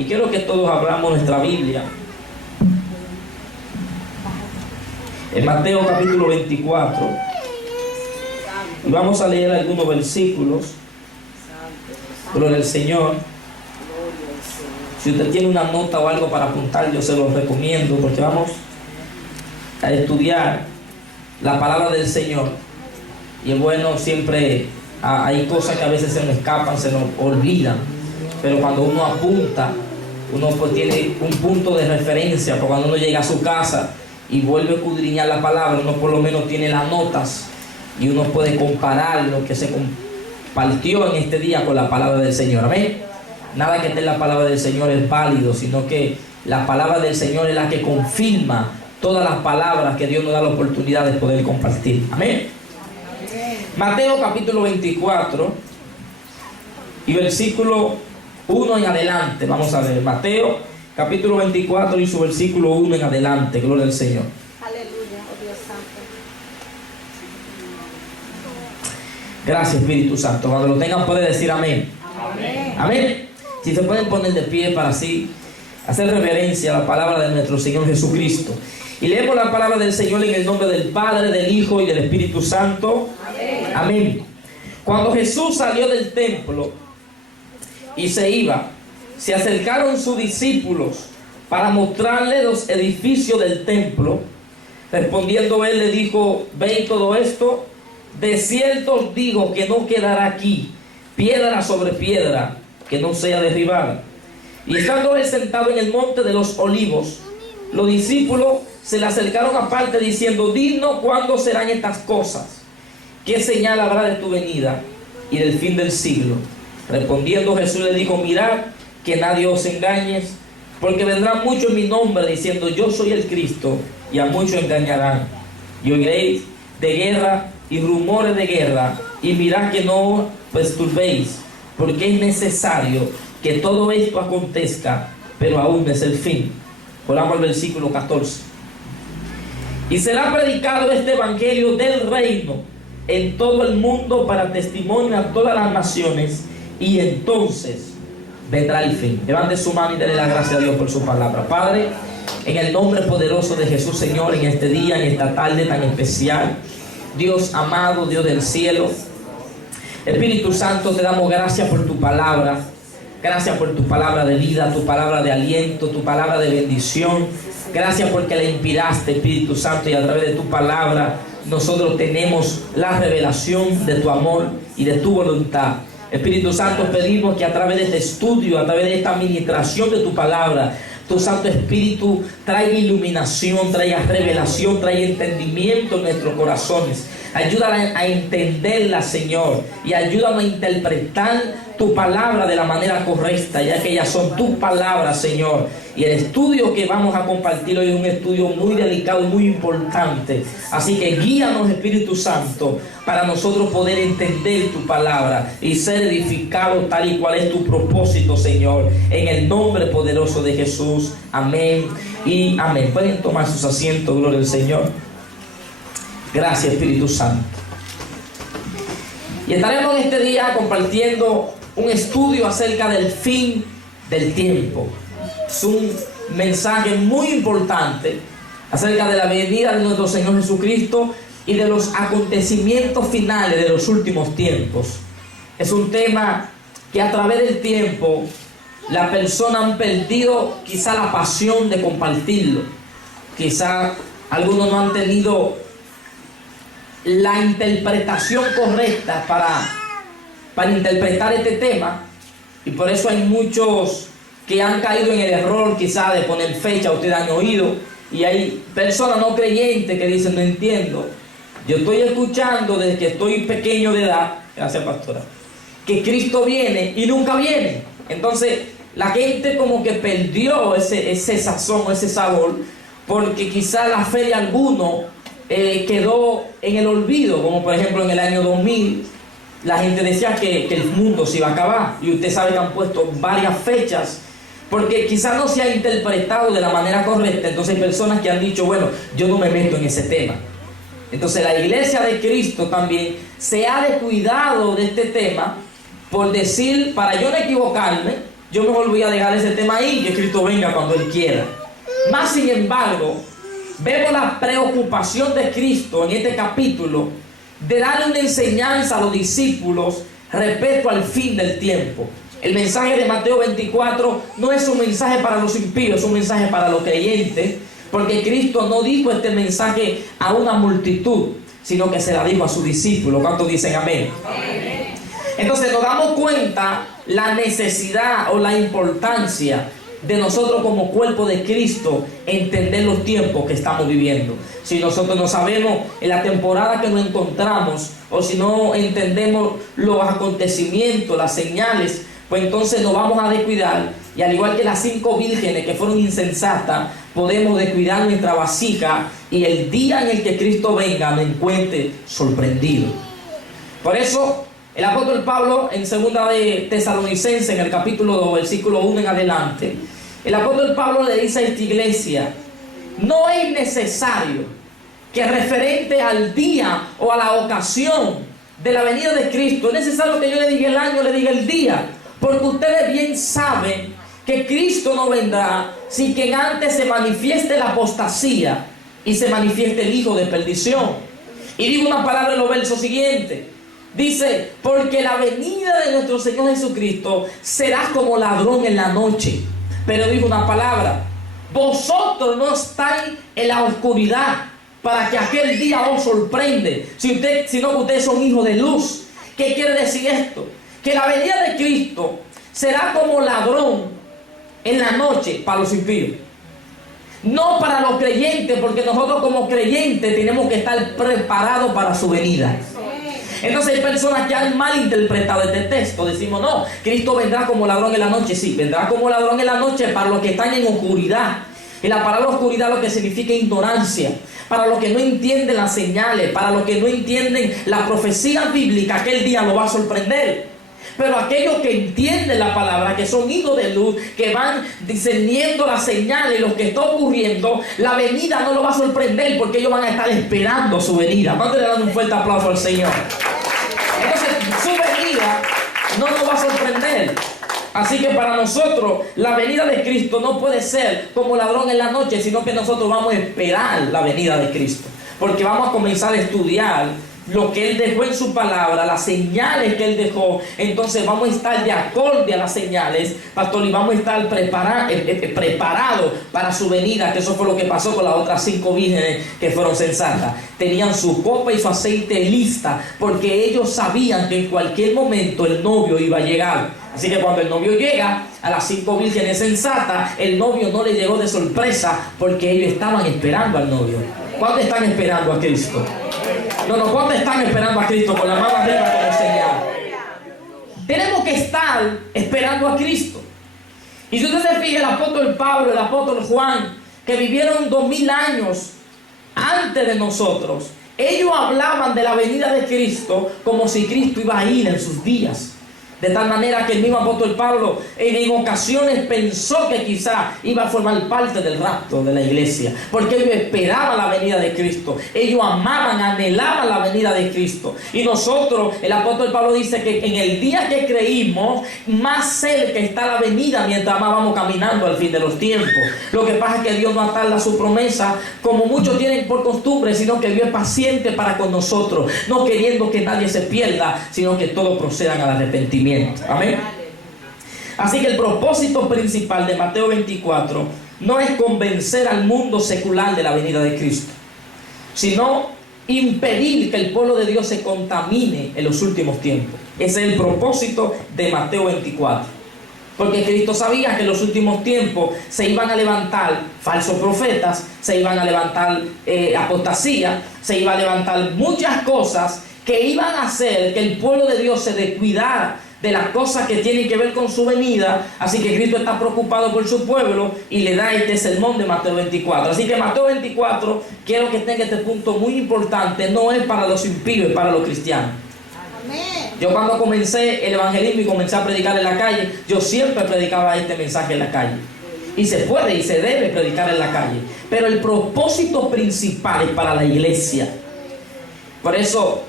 Y quiero que todos abramos nuestra Biblia en Mateo capítulo 24. Y vamos a leer algunos versículos. Gloria al Señor. Si usted tiene una nota o algo para apuntar, yo se los recomiendo, porque vamos a estudiar la palabra del Señor. Y es bueno, siempre hay cosas que a veces se nos escapan, se nos olvidan, pero cuando uno apunta, uno pues tiene un punto de referencia, porque cuando uno llega a su casa y vuelve a escudriñar la palabra, uno por lo menos tiene las notas y uno puede comparar lo que se compartió en este día con la palabra del Señor. Amén. Nada que esté en la palabra del Señor es válido, sino que la palabra del Señor es la que confirma todas las palabras que Dios nos da la oportunidad de poder compartir. Amén. Mateo capítulo 24 y versículo 1 en adelante. Vamos a ver Mateo capítulo 24 y su versículo 1 en adelante. Gloria al Señor. Aleluya, oh Dios santo. Gracias, Espíritu Santo. Cuando lo tengan puede decir amén. Amén. Amén. Si se pueden poner de pie para así hacer reverencia a la palabra de nuestro Señor Jesucristo. Y leemos la palabra del Señor en el nombre del Padre, del Hijo y del Espíritu Santo. Amén. Amén. Cuando Jesús salió del templo y se iba, se acercaron sus discípulos para mostrarle los edificios del templo. Respondiendo él le dijo: ¿veis todo esto? De cierto os digo que no quedará aquí piedra sobre piedra que no sea derribada. Y estando él sentado en el monte de los olivos, los discípulos se le acercaron aparte diciendo: dinos cuándo serán estas cosas, qué señal habrá de tu venida y del fin del siglo. Respondiendo Jesús le dijo: mirad que nadie os engañes, porque vendrán muchos en mi nombre diciendo: yo soy el Cristo, y a muchos engañarán. Y oiréis de guerra y rumores de guerra, y mirad que no os turbéis, porque es necesario que todo esto acontezca, pero aún no es el fin. Volvamos al versículo 14. Y será predicado este evangelio del reino en todo el mundo para testimonio a todas las naciones, y entonces vendrá el fin. Levante su mano y déle la gracia a Dios por su palabra. Padre, en el nombre poderoso de Jesús, Señor, en este día, en esta tarde tan especial, Dios amado, Dios del cielo, Espíritu Santo, te damos gracias por tu palabra. Gracias por tu palabra de vida, tu palabra de aliento, tu palabra de bendición. Gracias porque la inspiraste, Espíritu Santo, y a través de tu palabra nosotros tenemos la revelación de tu amor y de tu voluntad. Espíritu Santo, pedimos que a través de este estudio, a través de esta administración de tu palabra, tu Santo Espíritu traiga iluminación, traiga revelación, traiga entendimiento en nuestros corazones. Ayúdanos a entenderla, Señor, y ayúdanos a interpretar tu palabra de la manera correcta, ya que ellas son tus palabras, Señor. Y el estudio que vamos a compartir hoy es un estudio muy delicado y muy importante. Así que guíanos, Espíritu Santo, para nosotros poder entender tu palabra y ser edificados tal y cual es tu propósito, Señor. En el nombre poderoso de Jesús. Amén y amén. Pueden tomar sus asientos, gloria al Señor. Gracias, Espíritu Santo. Y estaremos en este día compartiendo un estudio acerca del fin del tiempo. Es un mensaje muy importante acerca de la venida de nuestro Señor Jesucristo y de los acontecimientos finales de los últimos tiempos. Es un tema que a través del tiempo las personas han perdido quizá la pasión de compartirlo. Quizá algunos no han tenido la interpretación correcta para interpretar este tema, y por eso hay muchos que han caído en el error quizá de poner fecha. Ustedes han oído, y hay personas no creyentes que dicen: no entiendo, yo estoy escuchando desde que estoy pequeño de edad, gracias pastora, que Cristo viene y nunca viene. Entonces la gente como que perdió ese sazón, ese sabor, porque quizá la fe de algunos quedó en el olvido. Como por ejemplo en el año 2000 la gente decía que el mundo se iba a acabar, y usted sabe que han puesto varias fechas porque quizás no se ha interpretado de la manera correcta. Entonces hay personas que han dicho: bueno, yo no me meto en ese tema. Entonces la iglesia de Cristo también se ha descuidado de este tema, por decir, para yo no equivocarme, yo mejor voy a dejar ese tema ahí y que Cristo venga cuando Él quiera. Más sin embargo, vemos la preocupación de Cristo en este capítulo de darle una enseñanza a los discípulos respecto al fin del tiempo. El mensaje de Mateo 24 no es un mensaje para los impíos, es un mensaje para los creyentes, porque Cristo no dijo este mensaje a una multitud, sino que se la dijo a sus discípulos. ¿Cuántos dicen amén? Amén. Entonces nos damos cuenta la necesidad o la importancia de nosotros como cuerpo de Cristo entender los tiempos que estamos viviendo. Si nosotros no sabemos en la temporada que nos encontramos, o si no entendemos los acontecimientos, las señales, pues entonces nos vamos a descuidar, y al igual que las 5 vírgenes que fueron insensatas, podemos descuidar nuestra vasija y el día en el que Cristo venga nos encuentre sorprendido. Por eso el apóstol Pablo en 2 de Tesalonicenses, en el capítulo 2, versículo 1 en adelante, el apóstol Pablo le dice a esta iglesia: no es necesario que referente al día o a la ocasión de la venida de Cristo, es necesario que yo le diga el año, le diga el día, porque ustedes bien saben que Cristo no vendrá sin que antes se manifieste la apostasía y se manifieste el hijo de perdición. Y digo una palabra en los versos siguientes. Dice: porque la venida de nuestro Señor Jesucristo será como ladrón en la noche. Pero digo una palabra: vosotros no estáis en la oscuridad para que aquel día os sorprende, sino que ustedes son hijos de luz. ¿Qué quiere decir esto? Que la venida de Cristo será como ladrón en la noche para los impíos, no para los creyentes, porque nosotros como creyentes tenemos que estar preparados para su venida. Entonces hay personas que han malinterpretado este texto. Decimos: no, Cristo vendrá como ladrón en la noche. Sí, vendrá como ladrón en la noche para los que están en oscuridad. Y la palabra oscuridad lo que significa ignorancia. Para los que no entienden las señales, para los que no entienden la profecía bíblica, aquel día lo va a sorprender. Pero aquellos que entienden la palabra, que son hijos de luz, que van discerniendo las señales, lo que está ocurriendo, la venida no lo va a sorprender, porque ellos van a estar esperando su venida. Vamos a darle un fuerte aplauso al Señor. Entonces su venida no nos va a sorprender. Así que para nosotros la venida de Cristo no puede ser como ladrón en la noche, sino que nosotros vamos a esperar la venida de Cristo, porque vamos a comenzar a estudiar lo que Él dejó en su palabra, las señales que Él dejó. Entonces vamos a estar de acorde a las señales, pastor, y vamos a estar preparados para su venida, que eso fue lo que pasó con las otras 5 vírgenes que fueron sensatas. Tenían su copa y su aceite lista, porque ellos sabían que en cualquier momento el novio iba a llegar. Así que cuando el novio llega, a las 5 vírgenes sensatas, el novio no le llegó de sorpresa, porque ellos estaban esperando al novio. ¿Cuántos están esperando a Cristo? ¿Cuántos están esperando a Cristo? Con la mano arriba como señal. Tenemos que estar esperando a Cristo. Y si usted se fija, el apóstol Pablo, el apóstol Juan, que vivieron 2000 años antes de nosotros, ellos hablaban de la venida de Cristo como si Cristo iba a ir en sus días. De tal manera que el mismo apóstol Pablo en ocasiones pensó que quizá iba a formar parte del rapto de la iglesia, porque ellos esperaban la venida de Cristo, ellos amaban, anhelaban la venida de Cristo. Y nosotros, el apóstol Pablo dice que en el día que creímos, más cerca está la venida mientras más vamos caminando al fin de los tiempos. Lo que pasa es que Dios no atarda su promesa como muchos tienen por costumbre, sino que Dios es paciente para con nosotros, no queriendo que nadie se pierda, sino que todos procedan al arrepentimiento. Amén. Así que el propósito principal de Mateo 24 no es convencer al mundo secular de la venida de Cristo, sino impedir que el pueblo de Dios se contamine en los últimos tiempos. Ese es el propósito de Mateo 24. Porque Cristo sabía que en los últimos tiempos se iban a levantar falsos profetas, se iban a levantar apostasía, se iban a levantar muchas cosas que iban a hacer que el pueblo de Dios se descuidara de las cosas que tienen que ver con su venida. Así que Cristo está preocupado por su pueblo y le da este sermón de Mateo 24. Así que Mateo 24, quiero que tenga este punto muy importante, no es para los impíos, es para los cristianos. Amén. Yo cuando comencé el evangelismo y comencé a predicar en la calle, yo siempre predicaba este mensaje en la calle. Y se puede y se debe predicar en la calle, pero el propósito principal es para la iglesia. Por eso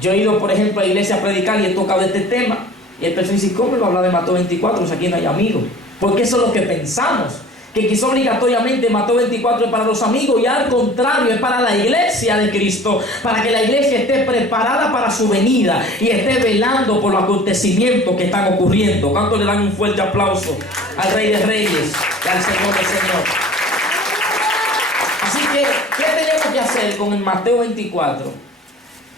yo he ido, por ejemplo, a iglesia a predicar y he tocado este tema. Y el personaje dice, ¿cómo lo habla de Mateo 24? Si aquí no hay amigos. Porque eso es lo que pensamos. Que quizá obligatoriamente Mateo 24 es para los amigos, y al contrario es para la iglesia de Cristo, para que la iglesia esté preparada para su venida y esté velando por los acontecimientos que están ocurriendo. ¿Cuánto le dan un fuerte aplauso al Rey de Reyes y al Señor de Señor? Así que, ¿qué tenemos que hacer con el Mateo 24?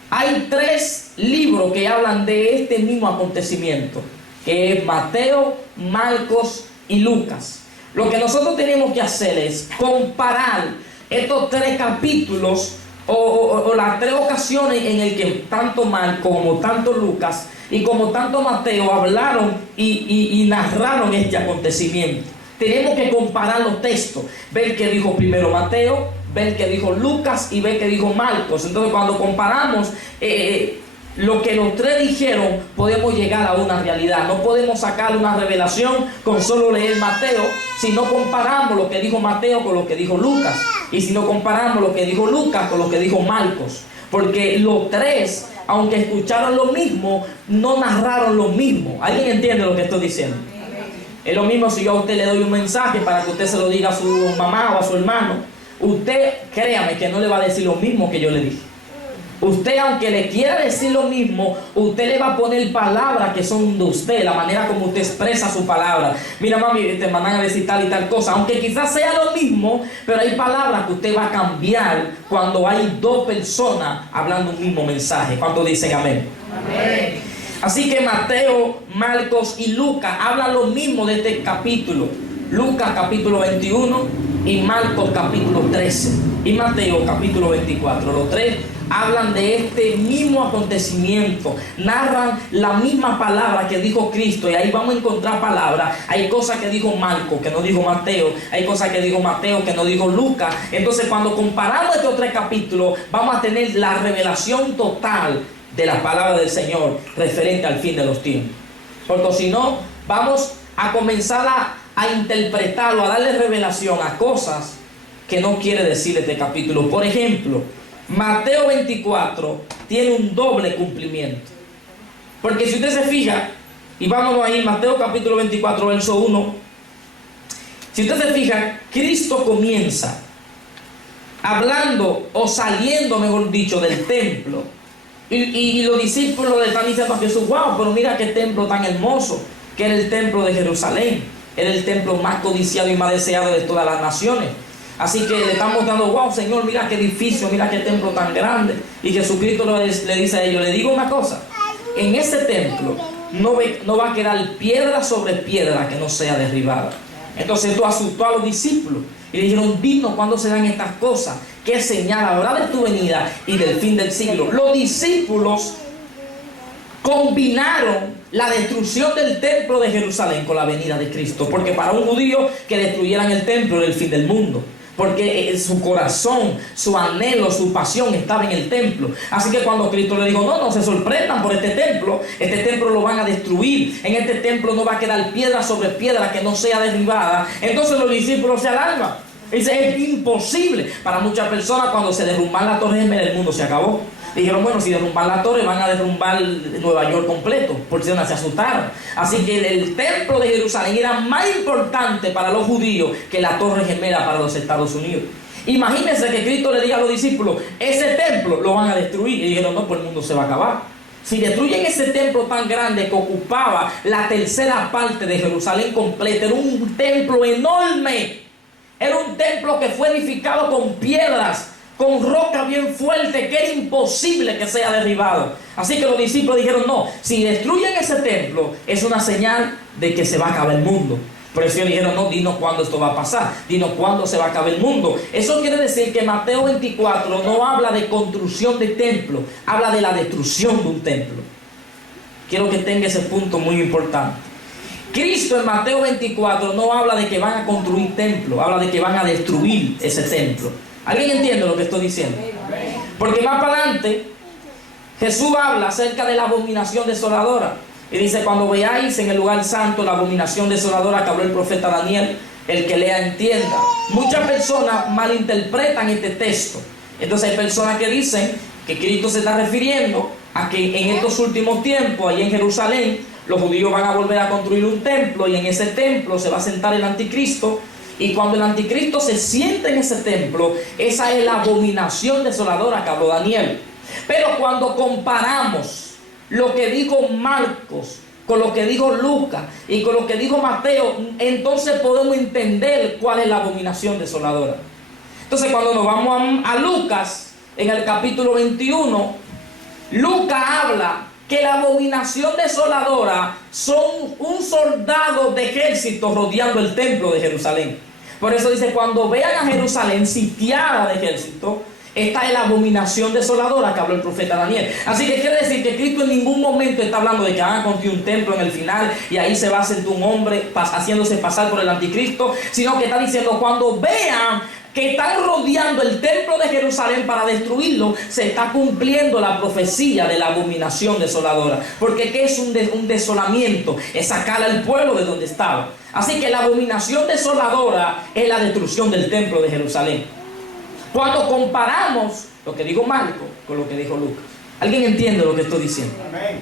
Hay 3 libros que hablan de este mismo acontecimiento, que es Mateo, Marcos y Lucas. Lo que nosotros tenemos que hacer es comparar estos 3 capítulos o las 3 ocasiones en el que tanto Marcos como tanto Lucas y como tanto Mateo hablaron y narraron este acontecimiento. Tenemos que comparar los textos, ver qué dijo primero Mateo, ver qué dijo Lucas y ver qué dijo Marcos. Entonces, cuando comparamos lo que los 3 dijeron, podemos llegar a una realidad. No podemos sacar una revelación con solo leer Mateo, si no comparamos lo que dijo Mateo con lo que dijo Lucas, y si no comparamos lo que dijo Lucas con lo que dijo Marcos, porque los 3, aunque escucharon lo mismo, no narraron lo mismo. ¿Alguien entiende lo que estoy diciendo? Es lo mismo si yo a usted le doy un mensaje para que usted se lo diga a su mamá o a su hermano. Usted, créame que no le va a decir lo mismo que yo le dije. Usted, aunque le quiera decir lo mismo, usted le va a poner palabras que son de usted, la manera como usted expresa su palabra. Mira, mami, te mandan a decir tal y tal cosa, aunque quizás sea lo mismo, pero hay palabras que usted va a cambiar cuando hay 2 personas hablando un mismo mensaje. ¿Cuántos dicen amén? Amén. Así que Mateo, Marcos y Lucas hablan lo mismo de este capítulo. Lucas capítulo 21 y Marcos capítulo 13 y Mateo capítulo 24. Los 3 hablan de este mismo acontecimiento, narran la misma palabra que dijo Cristo, y ahí vamos a encontrar palabras. Hay cosas que dijo Marcos que no dijo Mateo, hay cosas que dijo Mateo que no dijo Lucas. Entonces, cuando comparamos estos 3 capítulos, vamos a tener la revelación total de la palabra del Señor referente al fin de los tiempos. Porque si no, vamos a comenzar a interpretar o a darle revelación a cosas que no quiere decir este capítulo. Por ejemplo, Mateo 24 tiene un doble cumplimiento. Porque si usted se fija, y vámonos ahí, Mateo capítulo 24, verso 1. Si usted se fija, Cristo comienza hablando o saliendo, mejor dicho, del templo. Y los discípulos le están diciendo a Jesús, wow, pero mira qué templo tan hermoso, que era el templo de Jerusalén. Era el templo más codiciado y más deseado de todas las naciones. Así que le estamos dando, wow, Señor, mira qué edificio, mira qué templo tan grande. Y Jesucristo le dice a ellos, le digo una cosa, en ese templo no va a quedar piedra sobre piedra que no sea derribada. Entonces esto asustó a los discípulos y le dijeron, dinos cuándo se dan estas cosas, qué señal habrá de tu venida y del fin del siglo. Los discípulos combinaron la destrucción del templo de Jerusalén con la venida de Cristo, porque para un judío que destruyeran el templo era el fin del mundo, porque su corazón, su anhelo, su pasión estaba en el templo. Así que cuando Cristo le dijo, no se sorprendan por este templo lo van a destruir, en este templo no va a quedar piedra sobre piedra que no sea derribada. Entonces los discípulos se alarman, dice, es imposible. Para muchas personas, cuando se derrumban la torre gemela, el mundo se acabó. Dijeron, bueno, si derrumban la torre, van a derrumbar Nueva York completo, porque se asustaron. Así que el templo de Jerusalén era más importante para los judíos que la torre gemela para los Estados Unidos. Imagínense que Cristo le diga a los discípulos, ese templo lo van a destruir. Y dijeron, no, pues el mundo se va a acabar. Si destruyen ese templo tan grande que ocupaba la tercera parte de Jerusalén completa, era un templo enorme. Era un templo que fue edificado con piedras, con roca bien fuerte, que era imposible que sea derribado. Así que los discípulos dijeron, no, si destruyen ese templo, es una señal de que se va a acabar el mundo. Por eso ellos dijeron, no, dinos cuándo esto va a pasar, dinos cuándo se va a acabar el mundo. Eso quiere decir que Mateo 24 no habla de construcción de templo, habla de la destrucción de un templo. Quiero que tenga ese punto muy importante. Cristo en Mateo 24 no habla de que van a construir templo, habla de que van a destruir ese templo. ¿Alguien entiende lo que estoy diciendo? Porque más para adelante Jesús habla acerca de la abominación desoladora y dice, cuando veáis en el lugar santo la abominación desoladora que habló el profeta Daniel, el que lea entienda. Muchas personas malinterpretan este texto. Entonces hay personas que dicen que Cristo se está refiriendo a que en estos últimos tiempos, allí en Jerusalén, los judíos van a volver a construir un templo, y en ese templo se va a sentar el anticristo. Y cuando el anticristo se siente en ese templo, esa es la abominación desoladora que habló Daniel. Pero cuando comparamos lo que dijo Marcos con lo que dijo Lucas y con lo que dijo Mateo, entonces podemos entender cuál es la abominación desoladora. Entonces, cuando nos vamos a Lucas, en el capítulo 21, Lucas habla que la abominación desoladora son un soldado de ejército rodeando el templo de Jerusalén. Por eso dice, cuando vean a Jerusalén sitiada de ejército, esta es la abominación desoladora que habló el profeta Daniel. Así que quiere decir que Cristo en ningún momento está hablando de que van a construir un templo en el final y ahí se va a sentar un hombre haciéndose pasar por el anticristo, sino que está diciendo, cuando vean que están rodeando el templo de Jerusalén para destruirlo, se está cumpliendo la profecía de la abominación desoladora. Porque ¿qué es un desolamiento? Es sacar al pueblo de donde estaba. Así que la abominación desoladora es la destrucción del templo de Jerusalén. Cuando comparamos lo que dijo Marco con lo que dijo Lucas, ¿alguien entiende lo que estoy diciendo? Amén.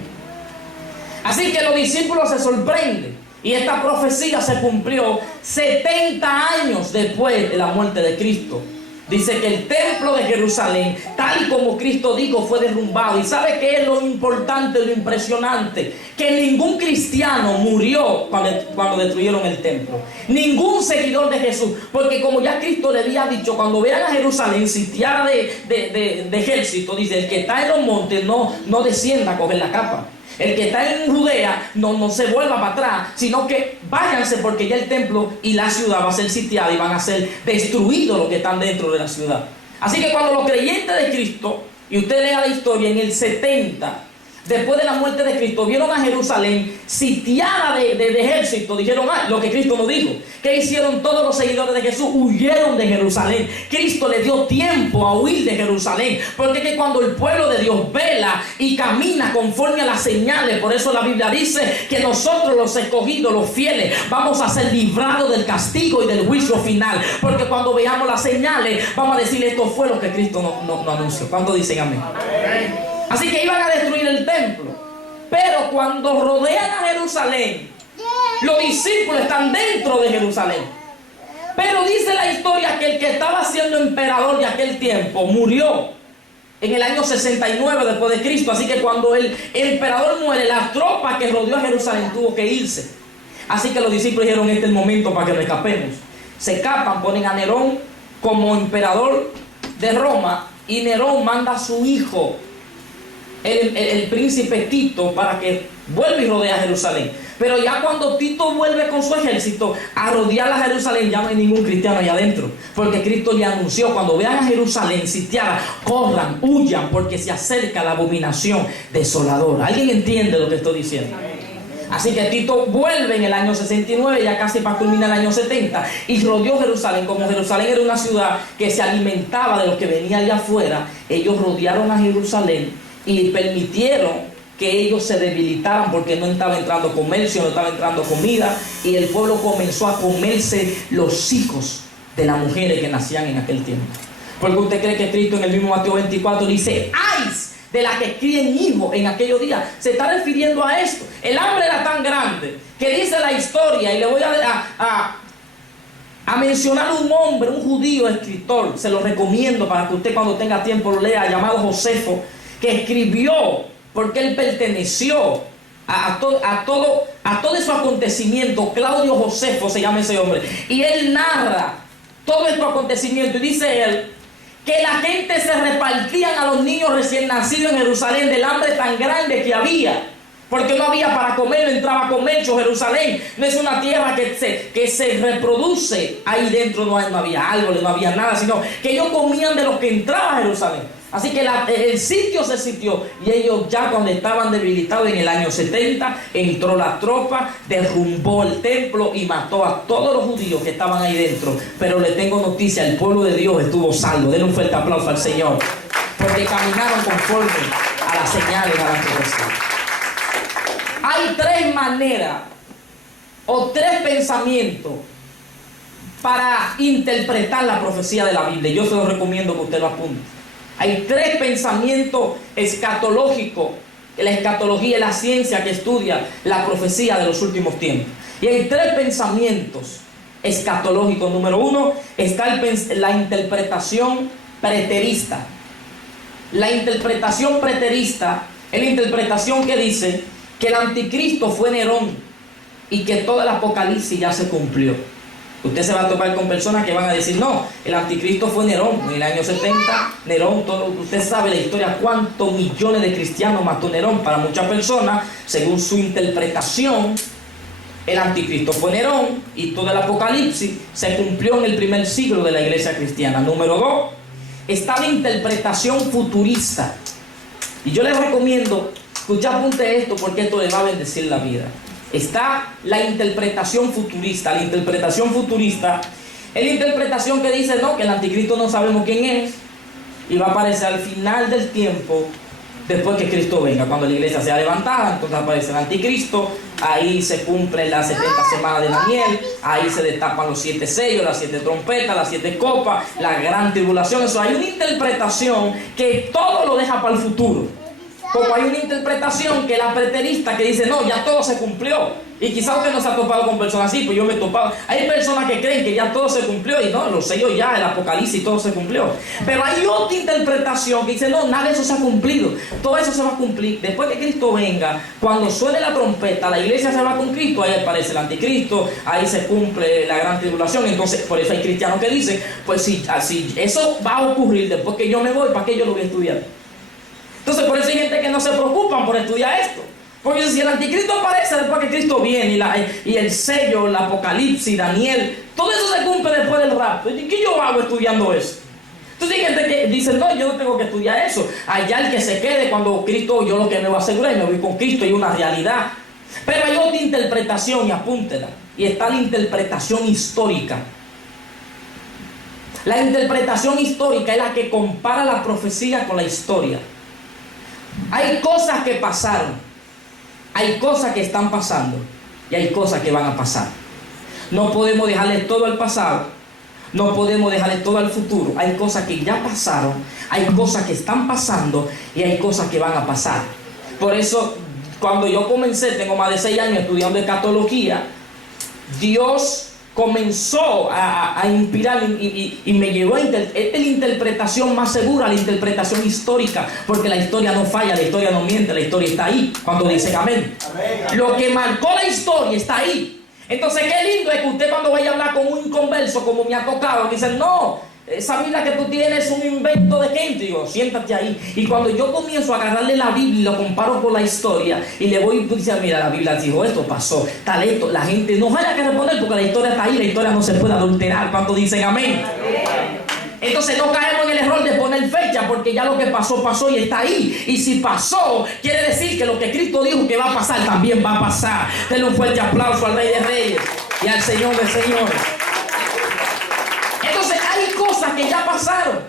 Así que los discípulos se sorprenden. Y esta profecía se cumplió 70 años después de la muerte de Cristo. Dice que el templo de Jerusalén, tal y como Cristo dijo, fue derrumbado. ¿Y sabe qué es lo importante, lo impresionante? Que ningún cristiano murió cuando destruyeron el templo. Ningún seguidor de Jesús. Porque como ya Cristo le había dicho, cuando vean a Jerusalén sitiada de ejército, dice, el que está en los montes no descienda a coger la capa. El que está en Judea no se vuelva para atrás, sino que váyanse, porque ya el templo y la ciudad va a ser sitiada y van a ser destruidos los que están dentro de la ciudad. Así que cuando los creyentes de Cristo, y usted lea la historia, en el 70, después de la muerte de Cristo, vieron a Jerusalén sitiada de ejército, dijeron, lo que Cristo nos dijo. ¿Qué hicieron todos los seguidores de Jesús? Huyeron de Jerusalén. Cristo le dio tiempo a huir de Jerusalén, porque es que cuando el pueblo de Dios vela y camina conforme a las señales, por eso la Biblia dice que nosotros los escogidos, los fieles, vamos a ser librados del castigo y del juicio final, porque cuando veamos las señales vamos a decir, esto fue lo que Cristo nos anunció. ¿Cuántos dicen amén? Amén. Así que iban a destruir el templo. Pero cuando rodean a Jerusalén, los discípulos están dentro de Jerusalén. Pero dice la historia que el que estaba siendo emperador de aquel tiempo murió en el año 69 después de Cristo. Así que cuando el emperador muere, la tropa que rodeó a Jerusalén tuvo que irse. Así que los discípulos dijeron, este es el momento para que nos escapemos. Se escapan, ponen a Nerón como emperador de Roma, y Nerón manda a su hijo, el príncipe Tito, para que vuelva y rodee a Jerusalén. Pero ya cuando Tito vuelve con su ejército a rodear a Jerusalén, ya no hay ningún cristiano allá adentro, porque Cristo le anunció, cuando vean a Jerusalén sitiada, corran, huyan, porque se acerca la abominación desoladora. ¿Alguien entiende lo que estoy diciendo? Así que Tito vuelve en el año 69, ya casi para culminar el año 70, y rodeó Jerusalén. Como Jerusalén era una ciudad que se alimentaba de los que venían allá afuera, ellos rodearon a Jerusalén y permitieron que ellos se debilitaran, porque no estaba entrando comercio, no estaba entrando comida, y el pueblo comenzó a comerse los hijos de las mujeres que nacían en aquel tiempo. Porque usted cree que Cristo en el mismo Mateo 24 dice, ¡ay de la que críen hijos en aquellos días! Se está refiriendo a esto. El hambre era tan grande que dice la historia, y le voy a mencionar un hombre, un judío escritor, se lo recomiendo para que usted cuando tenga tiempo lo lea, llamado Josefo, que escribió, porque él perteneció a todo esos acontecimientos. Claudio Josefo se llama ese hombre, y él narra todo estos acontecimientos, y dice él que la gente se repartían a los niños recién nacidos en Jerusalén del hambre tan grande que había, porque no había para comer, no entraba comercio. Jerusalén no es una tierra que se reproduce, ahí dentro no había árboles, no había nada, sino que ellos comían de lo que entraba a Jerusalén. Así que el sitio se sitió, y ellos ya cuando estaban debilitados en el año 70, entró la tropa, derrumbó el templo y mató a todos los judíos que estaban ahí dentro. Pero le tengo noticia, el pueblo de Dios estuvo salvo. Denle un fuerte aplauso al Señor, porque caminaron conforme a las señales de la profecía. Hay tres maneras o tres pensamientos para interpretar la profecía de la Biblia. Yo se lo recomiendo que usted lo apunte. Hay tres pensamientos escatológicos La escatología es la ciencia que estudia la profecía de los últimos tiempos. Y hay tres pensamientos escatológicos. Número uno, está la interpretación preterista. La interpretación preterista es la interpretación que dice que el anticristo fue Nerón y que todo el apocalipsis ya se cumplió. Usted se va a topar con personas que van a decir, no, el anticristo fue Nerón. En el año 70, Nerón, usted sabe la historia, cuántos millones de cristianos mató Nerón. Para muchas personas, según su interpretación, el anticristo fue Nerón y todo el apocalipsis se cumplió en el primer siglo de la iglesia cristiana. Número dos, está la interpretación futurista. Y yo les recomiendo que usted apunte esto porque esto le va a bendecir la vida. Está la interpretación futurista. La interpretación futurista es la interpretación que dice, no, que el anticristo no sabemos quién es y va a aparecer al final del tiempo, después que Cristo venga. Cuando la iglesia sea levantada, entonces aparece el anticristo. Ahí se cumplen las 70 semanas de Daniel. Ahí se destapan los 7 sellos, las 7 trompetas, las 7 copas, la gran tribulación. Eso, hay una interpretación que todo lo deja para el futuro. Como hay una interpretación que la preterista que dice, no, ya todo se cumplió. Y quizás usted no se ha topado con personas así, pues yo me he topado. Hay personas que creen que ya todo se cumplió y no, los sellos ya, el apocalipsis, todo se cumplió. Pero hay otra interpretación que dice, no, nada de eso se ha cumplido. Todo eso se va a cumplir. Después que Cristo venga, cuando suene la trompeta, la iglesia se va con Cristo, ahí aparece el anticristo, ahí se cumple la gran tribulación. Entonces, por eso hay cristianos que dicen, pues si eso va a ocurrir después que yo me voy, ¿para qué yo lo voy a estudiar? Entonces, por eso hay gente que no se preocupan por estudiar esto. Porque si el anticristo aparece después que Cristo viene y el sello, el apocalipsis, Daniel, todo eso se cumple después del rapto. ¿Y qué yo hago estudiando eso? Entonces hay gente que dice, no, yo no tengo que estudiar eso. Allá el que se quede cuando Cristo, yo lo que me voy a asegurar es me voy con Cristo y una realidad. Pero hay otra interpretación y apúntela. Y está la interpretación histórica. La interpretación histórica es la que compara la profecía con la historia. Hay cosas que pasaron, hay cosas que están pasando y hay cosas que van a pasar. No podemos dejarle todo al pasado, no podemos dejarle todo al futuro. Hay cosas que ya pasaron, hay cosas que están pasando y hay cosas que van a pasar. Por eso, cuando yo comencé, tengo más de 6 años estudiando escatología, Dios comenzó a inspirar y me llevó a la interpretación más segura, la interpretación histórica, porque la historia no falla, la historia no miente, la historia está ahí. Cuando dicen amén, lo que marcó la historia está ahí. Entonces qué lindo es que usted cuando vaya a hablar con un inconverso, como me ha tocado, dicen, no, esa Biblia que tú tienes es un invento de gente. Digo, siéntate ahí. Y cuando yo comienzo a agarrarle la Biblia y lo comparo con la historia y le voy y dice, mira, la Biblia dijo esto, pasó, tal esto, la gente no haya que responder porque la historia está ahí, la historia no se puede adulterar. ¿Cuántos dicen amén? Entonces no caemos en el error de poner fecha, porque ya lo que pasó, pasó y está ahí. Y si pasó, quiere decir que lo que Cristo dijo que va a pasar, también va a pasar. Denle un fuerte aplauso al Rey de Reyes y al Señor de Señores. Entonces hay cosas que ya pasaron,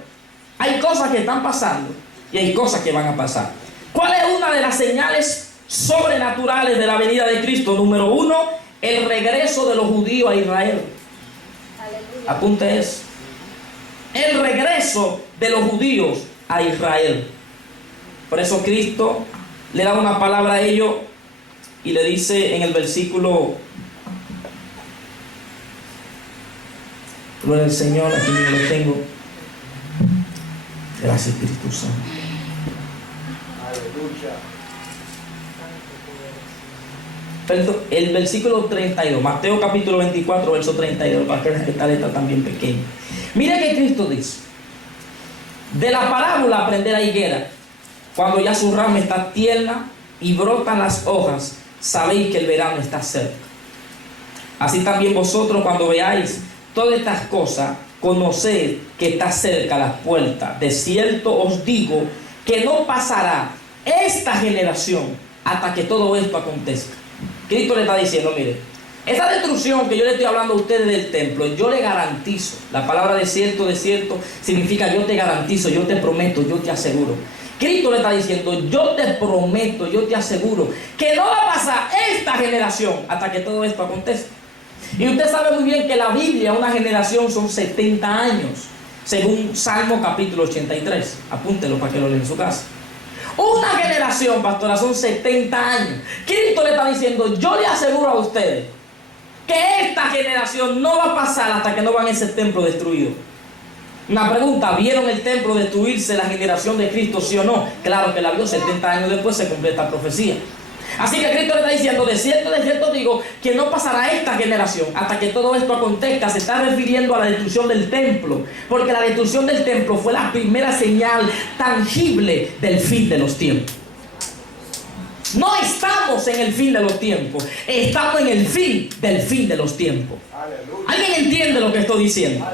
hay cosas que están pasando y hay cosas que van a pasar. ¿Cuál es una de las señales sobrenaturales de la venida de Cristo? Número 1, el regreso de los judíos a Israel. Aleluya. Apunte eso. El regreso de los judíos a Israel. Por eso Cristo le da una palabra a ellos y le dice en el versículo, gloria al Señor, aquí lo tengo. Gracias, Espíritu Santo. Aleluya. El versículo 32, Mateo capítulo 24, verso 32, para que esta letra también pequeña. Mira que Cristo dice: de la parábola aprender la higuera, cuando ya su rama está tierna y brotan las hojas, sabéis que el verano está cerca. Así también vosotros, cuando veáis todas estas cosas, conoced que está cerca la puerta. De cierto os digo que no pasará esta generación hasta que todo esto acontezca. Cristo le está diciendo, mire, esa destrucción que yo le estoy hablando a ustedes del templo, yo le garantizo. La palabra de cierto significa yo te garantizo, yo te prometo, yo te aseguro. Cristo le está diciendo, yo te prometo, yo te aseguro que no va a pasar esta generación hasta que todo esto acontezca. Y usted sabe muy bien que la Biblia, una generación son 70 años, según Salmo capítulo 83. Apúntelo para que lo lea en su casa. Una generación, pastora, son 70 años. Cristo le está diciendo, yo le aseguro a ustedes que esta generación no va a pasar hasta que no vean ese templo destruido. Una pregunta, ¿vieron el templo destruirse la generación de Cristo, sí o no? Claro que la vio. 70 años después se cumple esta profecía. Así que Cristo le está diciendo, de cierto digo, que no pasará esta generación hasta que todo esto acontezca. Se está refiriendo a la destrucción del templo, porque la destrucción del templo fue la primera señal tangible del fin de los tiempos. No estamos en el fin de los tiempos, estamos en el fin de los tiempos. ¿Alguien entiende lo que estoy diciendo?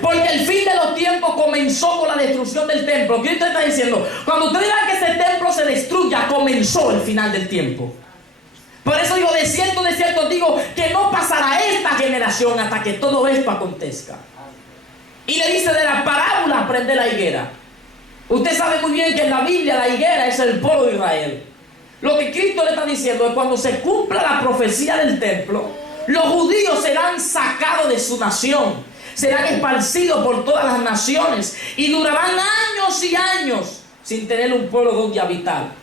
Porque el fin de los tiempos comenzó con la destrucción del templo. Cristo está diciendo, cuando ustedes vean que ese templo se destruya, comenzó el final del tiempo. Por eso digo, de cierto digo, que no pasará esta generación hasta que todo esto acontezca. Y le dice, de la parábola aprende la higuera. Usted sabe muy bien que en la Biblia la higuera es el pueblo de Israel. Lo que Cristo le está diciendo es, cuando se cumpla la profecía del templo, los judíos serán sacados de su nación, serán esparcidos por todas las naciones y durarán años y años sin tener un pueblo donde habitar.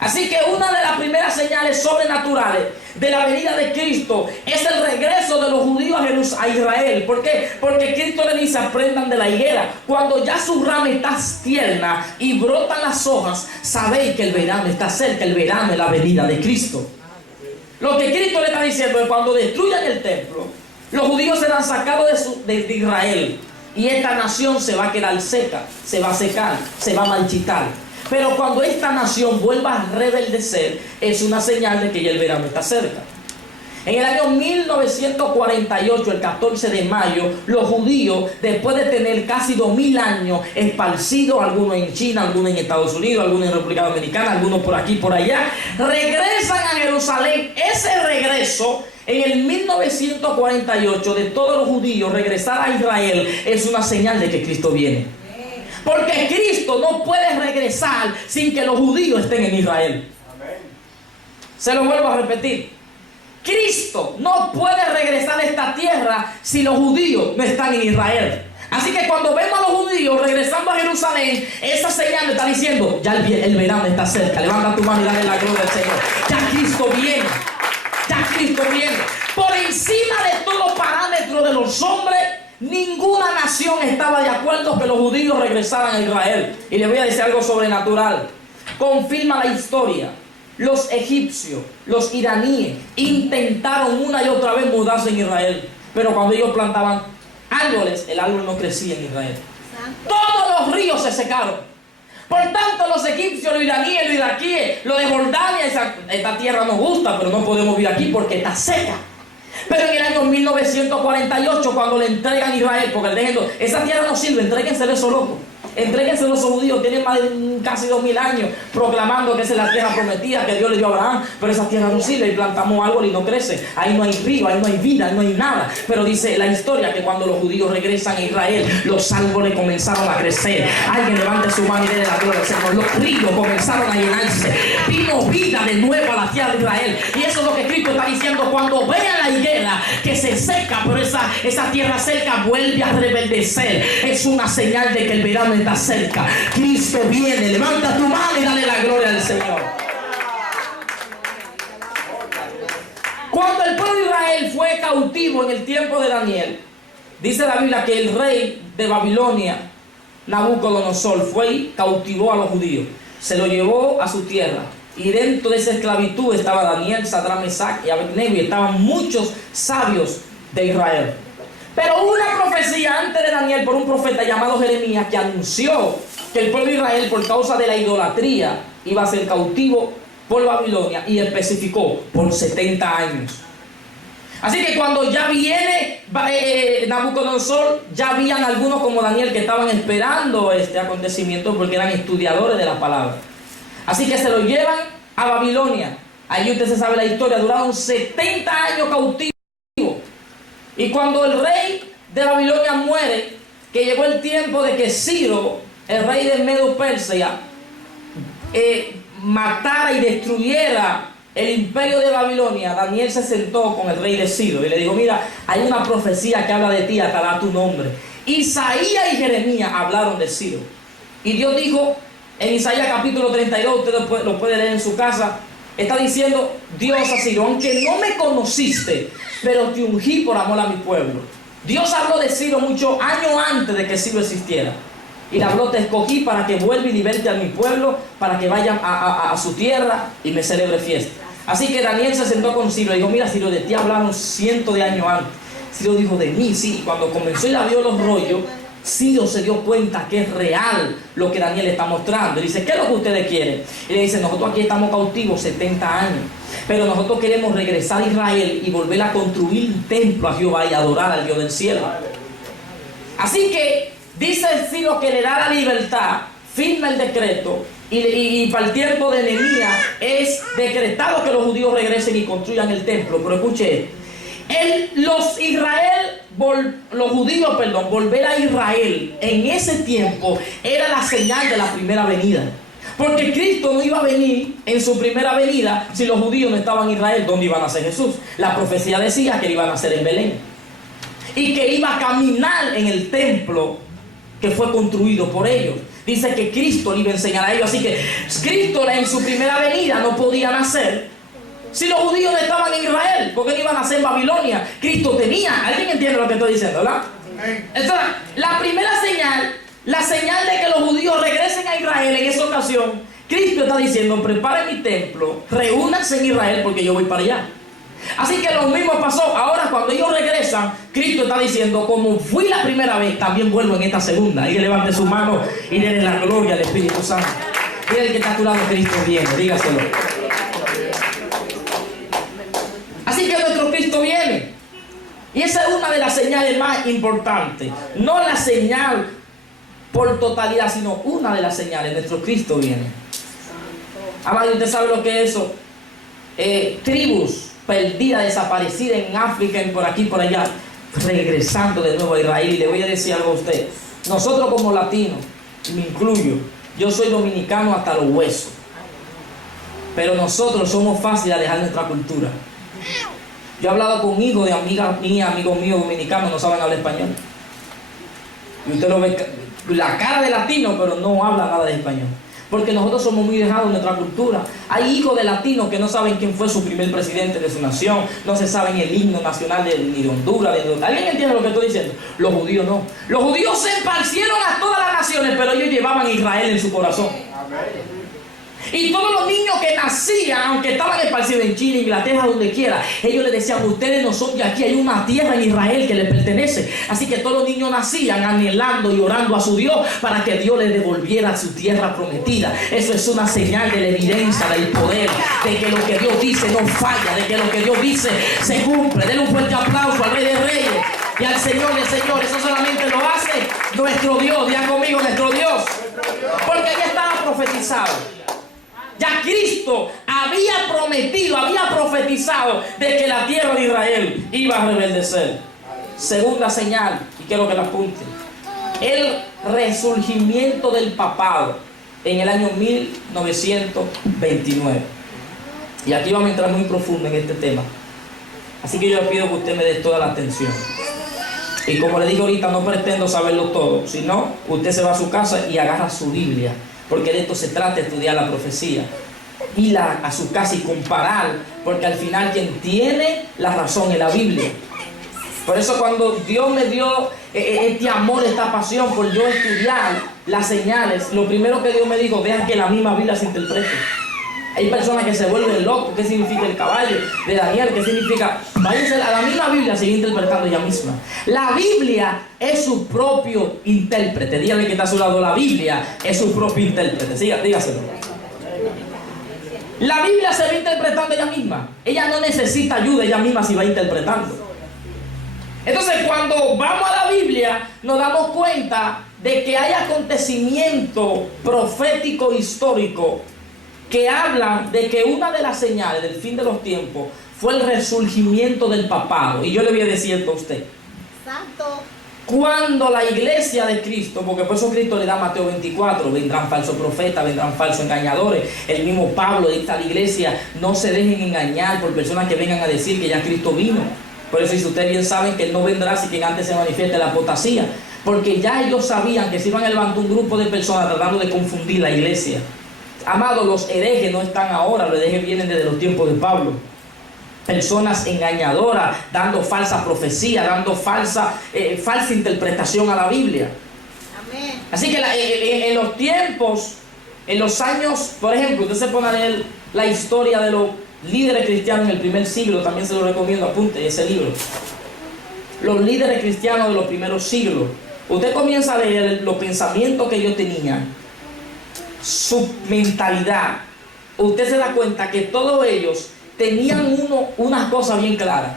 Así que una de las primeras señales sobrenaturales de la venida de Cristo es el regreso de los judíos a Israel. ¿Por qué? Porque Cristo le dice, aprendan de la higuera. Cuando ya su rama está tierna y brotan las hojas, sabéis que el verano está cerca. El verano es la venida de Cristo. Lo que Cristo le está diciendo es, cuando destruyan el templo, los judíos serán sacados de Israel, y esta nación se va a quedar seca, se va a secar, se va a marchitar. Pero cuando esta nación vuelva a rebeldecer, es una señal de que ya el verano está cerca. En el año 1948, el 14 de mayo, los judíos, después de tener casi 2000 años esparcidos, algunos en China, algunos en Estados Unidos, algunos en República Dominicana, algunos por aquí, por allá, regresan a Jerusalén. Ese regreso, en el 1948, de todos los judíos regresar a Israel, es una señal de que Cristo viene. Porque Cristo no puede regresar sin que los judíos estén en Israel. Se lo vuelvo a repetir. Cristo no puede regresar a esta tierra si los judíos no están en Israel. Así que cuando vemos a los judíos regresando a Jerusalén, esa señal me está diciendo, ya el verano está cerca. Levanta tu mano y dale la gloria al Señor. Ya Cristo viene. Ya Cristo viene. Por encima de todos los parámetros de los hombres, ninguna nación estaba de acuerdo que los judíos regresaran a Israel. Y les voy a decir algo sobrenatural. Confirma la historia. Los egipcios, los iraníes intentaron una y otra vez mudarse en Israel, pero cuando ellos plantaban árboles, el árbol no crecía en Israel. Todos los ríos se secaron. Por tanto, los egipcios, los iraníes, los iraquíes, los de Jordania, esta tierra nos gusta, pero no podemos vivir aquí porque está seca. Pero en el año 1948, cuando le entregan a Israel, porque le dicen, esa tierra no sirve, entréguensela a esos locos. Entréguense a los judíos, tienen más de casi 2000 años proclamando que esa es la tierra prometida que Dios le dio a Abraham, pero esa tierra no sirve, y plantamos árbol y no crece, ahí no hay río, ahí no hay vida, ahí no hay nada. Pero dice la historia que cuando los judíos regresan a Israel, los árboles comenzaron a crecer. Alguien levante su mano y déle la gloria al Señor. Los ríos comenzaron a llenarse, vino vida de nuevo a la tierra de Israel. Y eso es lo que Cristo está diciendo: cuando vean la higuera que se seca, pero esa tierra seca vuelve a rebeldecer, es una señal de que el verano está cerca. Cristo viene. Levanta tu mano y dale la gloria al Señor. Cuando el pueblo de Israel fue cautivo en el tiempo de Daniel, dice la Biblia que el rey de Babilonia, Nabucodonosor, fue y cautivó a los judíos, se lo llevó a su tierra, y dentro de esa esclavitud estaba Daniel, Sadrach, Mesach y Abednego, y estaban muchos sabios de Israel. Pero hubo una profecía antes de Daniel por un profeta llamado Jeremías, que anunció que el pueblo de Israel, por causa de la idolatría, iba a ser cautivo por Babilonia, y especificó por 70 años. Así que cuando ya viene Nabucodonosor, ya habían algunos como Daniel que estaban esperando este acontecimiento porque eran estudiadores de la palabra. Así que se lo llevan a Babilonia. Allí usted se sabe la historia, duraron 70 años cautivos. Y cuando el rey de Babilonia muere, que llegó el tiempo de que Ciro, el rey de Medo-Persia, matara y destruyera el imperio de Babilonia, Daniel se sentó con el rey de Ciro y le dijo: mira, hay una profecía que habla de ti, hasta da tu nombre. Isaías y Jeremías hablaron de Ciro. Y Dios dijo En Isaías capítulo 32, usted lo puede leer en su casa. Está diciendo Dios a Ciro: aunque no me conociste, pero te ungí por amor a mi pueblo. Dios habló de Ciro muchos años antes de que Ciro existiera. Y le habló: te escogí para que vuelva y liberte a mi pueblo, para que vayan a su tierra y me celebre fiesta. Así que Daniel se sentó con Ciro y dijo: mira, Ciro, de ti hablaron cientos de años antes. Ciro dijo: de mí, sí. Y cuando comenzó y la vio los rollos, Ciro se dio cuenta que es real lo que Daniel está mostrando. Y dice: ¿qué es lo que ustedes quieren? Y le dice: nosotros aquí estamos cautivos 70 años, pero nosotros queremos regresar a Israel y volver a construir un templo a Jehová y adorar al Dios del cielo. Así que dice Ciro que le da la libertad, firma el decreto, y para el tiempo de Nehemías es decretado que los judíos regresen y construyan el templo. Pero escuche, los judíos, volver a Israel en ese tiempo era la señal de la primera venida. Porque Cristo no iba a venir en su primera venida si los judíos no estaban en Israel. ¿Dónde iban a nacer Jesús? La profecía decía que iban a nacer en Belén y que iba a caminar en el templo que fue construido por ellos. Dice que Cristo le iba a enseñar a ellos. Así que Cristo en su primera venida no podía nacer si los judíos no estaban en Israel, porque no iban a nacer en Babilonia. Cristo tenía. ¿Alguien entiende lo que estoy diciendo, verdad? Entonces, la primera señal, la señal de que los judíos regresen a Israel en esa ocasión, Cristo está diciendo: preparen mi templo, reúnanse en Israel porque yo voy para allá. Así que lo mismo pasó. Ahora cuando ellos regresan, Cristo está diciendo: como fui la primera vez, también vuelvo en esta segunda. Y levante su mano y denle la gloria al Espíritu Santo. Mira el que está a tu lado: Cristo viene, dígaselo. Así que nuestro Cristo viene. Y esa es una de las señales más importantes. No la señal por totalidad, sino una de las señales. Nuestro Cristo viene. Amado, ¿usted sabe lo que es eso? Tribus perdidas, desaparecidas en África y por aquí y por allá, regresando de nuevo a Israel. Y le voy a decir algo a usted. Nosotros como latinos, me incluyo, yo soy dominicano hasta los huesos, pero nosotros somos fáciles a dejar nuestra cultura. Yo he hablado con hijos de amigas mías, amigos míos dominicanos, no saben hablar español. Y usted lo ve, la cara de latino, pero no habla nada de español. Porque nosotros somos muy dejados de nuestra cultura. Hay hijos de latinos que no saben quién fue su primer presidente de su nación, no se saben el himno nacional ni de Honduras. ¿Alguien entiende lo que estoy diciendo? Los judíos no. Los judíos se esparcieron a todas las naciones, pero ellos llevaban a Israel en su corazón. Amén. Y todos los niños que nacían, aunque estaban esparcidos en Chile, Inglaterra, donde quiera, ellos le decían: ustedes no son de aquí, hay una tierra en Israel que les pertenece. Así que todos los niños nacían anhelando y orando a su Dios para que Dios les devolviera su tierra prometida. Eso es una señal de la evidencia del poder, de que lo que Dios dice no falla, de que lo que Dios dice se cumple. Denle un fuerte aplauso al Rey de Reyes y al Señor de Señores. Eso solamente lo hace nuestro Dios. Digan conmigo: nuestro Dios. Porque ya estaba profetizado. Ya Cristo había prometido, había profetizado de que la tierra de Israel iba a rebeldecer. Segunda señal, y quiero que la apunten: el resurgimiento del papado en el año 1929. Y aquí vamos a entrar muy profundo en este tema. Así que yo le pido que usted me dé toda la atención. Y como le dije ahorita, no pretendo saberlo todo. Si no, usted se va a su casa y agarra su Biblia. Porque de esto se trata, de estudiar la profecía. Ir a su casa y comparar. Porque al final quien tiene la razón es la Biblia. Por eso cuando Dios me dio este amor, esta pasión por yo estudiar las señales, lo primero que Dios me dijo: deja que la misma Biblia se interprete. Hay personas que se vuelven locos. ¿Qué significa el caballo de Daniel? ¿Qué significa? Váyanse a la misma Biblia, sigue interpretando ella misma. La Biblia es su propio intérprete. Dígale que está a su lado: la Biblia es su propio intérprete. Dígaselo. La Biblia se va interpretando ella misma. Ella no necesita ayuda, ella misma se va interpretando. Entonces, cuando vamos a la Biblia, nos damos cuenta de que hay acontecimientos proféticos históricos que hablan de que una de las señales del fin de los tiempos fue el resurgimiento del papado. Y yo le voy a decir esto a usted. Santo. Cuando la iglesia de Cristo, porque por eso Cristo le da Mateo 24, vendrán falsos profetas, vendrán falsos engañadores. El mismo Pablo dicta a la iglesia: no se dejen engañar por personas que vengan a decir que ya Cristo vino. Por eso, si ustedes bien saben que Él no vendrá si quien antes se manifieste la apostasía, porque ya ellos sabían que se iban a levantar un grupo de personas tratando de confundir la iglesia. Amados, los herejes no están ahora, los herejes vienen desde los tiempos de Pablo. Personas engañadoras, dando falsa profecía, dando falsa interpretación a la Biblia. Amén. Así que en los tiempos, en los años, por ejemplo, usted se pone a leer la historia de los líderes cristianos en el primer siglo, también se lo recomiendo, apunte ese libro. Los líderes cristianos de los primeros siglos. Usted comienza a leer los pensamientos que ellos tenían, su mentalidad. Usted se da cuenta que todos ellos tenían unas cosas bien claras.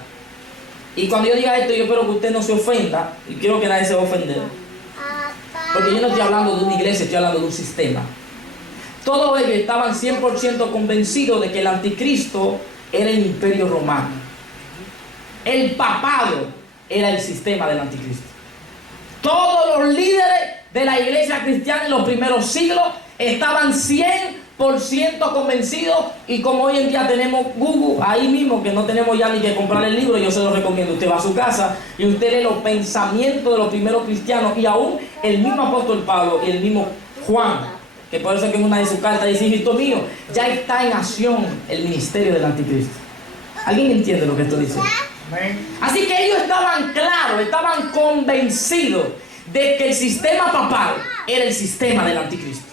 Y cuando yo diga esto, yo espero que usted no se ofenda, y quiero que nadie se va a ofender, porque yo no estoy hablando de una iglesia, estoy hablando de un sistema. Todos ellos estaban 100% convencidos de que el anticristo era el imperio romano. El papado era el sistema del anticristo. Todos los líderes de la iglesia cristiana en los primeros siglos estaban 100% convencidos, y como hoy en día tenemos Google ahí mismo, que no tenemos ya ni que comprar el libro, yo se lo recomiendo. Usted va a su casa y usted lee los pensamientos de los primeros cristianos, y aún el mismo apóstol Pablo y el mismo Juan, que por eso es que en una de sus cartas dice: hijito mío, ya está en acción el ministerio del anticristo. ¿Alguien entiende lo que esto dice? Así que ellos estaban claros, estaban convencidos de que el sistema papal era el sistema del anticristo.